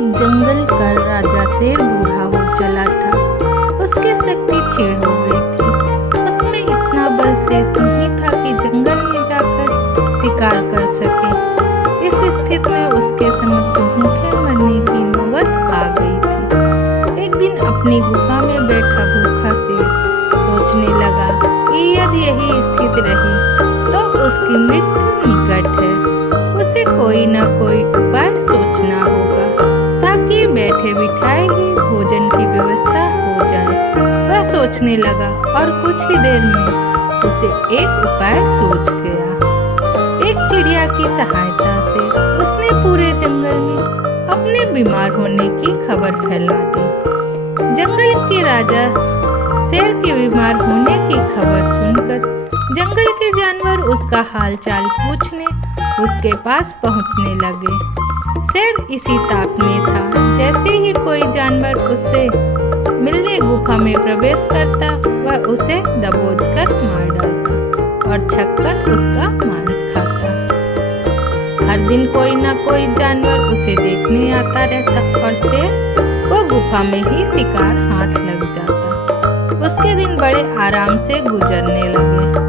एक जंगल का राजा शेर बूढ़ा हो चला था। उसकी शक्ति क्षीण हो गई थी। उसमें इतना बल शेष नहीं था कि जंगल में जाकर शिकार कर सके। इस स्थिति में उसके समक्ष भूखे मरने की नौबत आ गई थी। एक दिन अपनी गुफा में बैठा भूखा शेर सोचने लगा कि यदि यही स्थिति रही तो उसकी मृत्यु निकट है। उसे कोई न कोई उपाय सोचना होगा ताकि बैठे बिठाए ही भोजन की व्यवस्था हो जाए। वह सोचने लगा और कुछ ही देर में उसे एक उपाय सूझ गया। एक चिड़िया की सहायता से उसने पूरे जंगल में अपने बीमार होने की खबर फैला दी। जंगल के राजा शेर के बीमार होने की खबर सुनकर जंगल के जानवर उसका हालचाल पूछने उसके पास पहुंचने लगे। शेर इसी ताक में था। जैसे ही कोई जानवर उससे मिलने गुफा में प्रवेश करता वह उसे दबोचकर मार डालता और छककर उसका मांस खाता। हर दिन कोई न कोई जानवर उसे देखने आता रहता और शेर को गुफा में ही शिकार हाथ लग जाता। उसके दिन बड़े आराम से गुजरने लगे।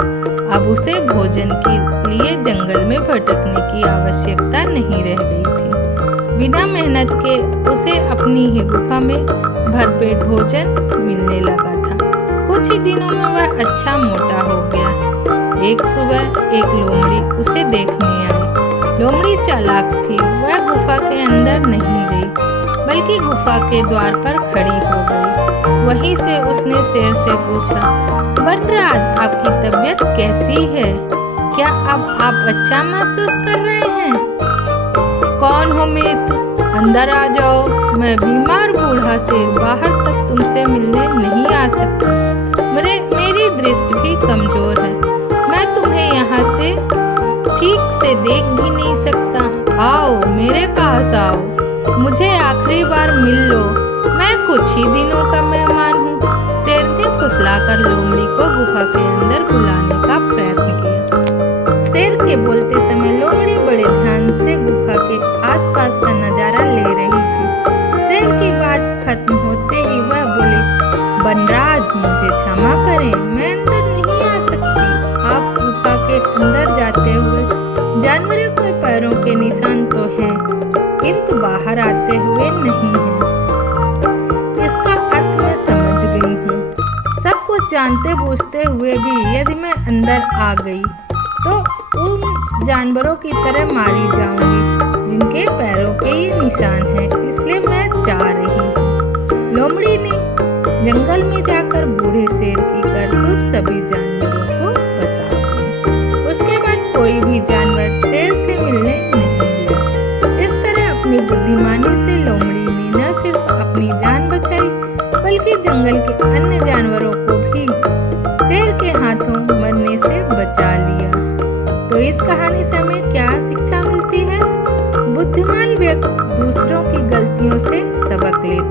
अब उसे भोजन के लिए जंगल में भटकने की आवश्यकता नहीं रह गई थी। बिना मेहनत के उसे अपनी ही गुफा में भरपेट भोजन मिलने लगा था। कुछ ही दिनों में वह अच्छा मोटा हो गया। एक सुबह एक लोमड़ी उसे देखने आई। लोमड़ी चालाक थी। वह गुफा के अंदर नहीं गई बल्कि गुफा के द्वार पर खड़ी हो गई। वहीं से उसने शेर से पूछा, वनराज, आपकी तबीयत कैसी है? क्या अब आप अच्छा महसूस कर रहे हैं? कौन हो मित्र? अंदर आ जाओ। मैं बीमार बूढ़ा शेर बाहर तक तुमसे मिलने नहीं आ सकता। मेरी दृष्टि भी कमजोर है। मैं तुम्हें यहाँ से ठीक से देख भी नहीं सकता। आओ मेरे पास आओ। मुझे आखिरी बार मिल लो। मैं कुछ ही दिनों का मेहमान हूँ। शेर ने फुसलाकर लोमड़ी को गुफा के अंदर बुलाने का प्रयत्न किया। शेर के बोलते समय लोमड़ी बड़े ध्यान से गुफा के आसपास का नजारा ले रही थी। शेर की बात खत्म होते ही वह बोले, वनराज, मुझे क्षमा करें, मैं अंदर नहीं आ सकती। आप गुफा के अंदर जाते हुए जानवरों के पैरों के निशान तो हैं, किंतु बाहर आते हुए नहीं है। इसका अर्थ मैं समझ गई हूँ। सब कुछ जानते बूझते हुए भी यदि मैं अंदर आ गई तो उन जानवरों की तरह मारी जाऊंगी जिनके पैरों के ये निशान हैं। इसलिए मैं जा रही हूँ। लोमड़ी ने जंगल में जाकर बूढ़े शेर की करतूत सभी जानवरों को बता दी। उसके बाद कोई भी जानवर शेर से मिलने नहीं गया। इस तरह अपनी बुद्धिमानी से लोमड़ी ने न सिर्फ अपनी जान बचाई बल्कि जंगल के अन्य जानवरों को भी शेर के हाथों मरने से बचा लिया। तो इस कहानी से हमें क्या शिक्षा मिलती है? बुद्धिमान व्यक्ति दूसरों की गलतियों से सबक लेता है।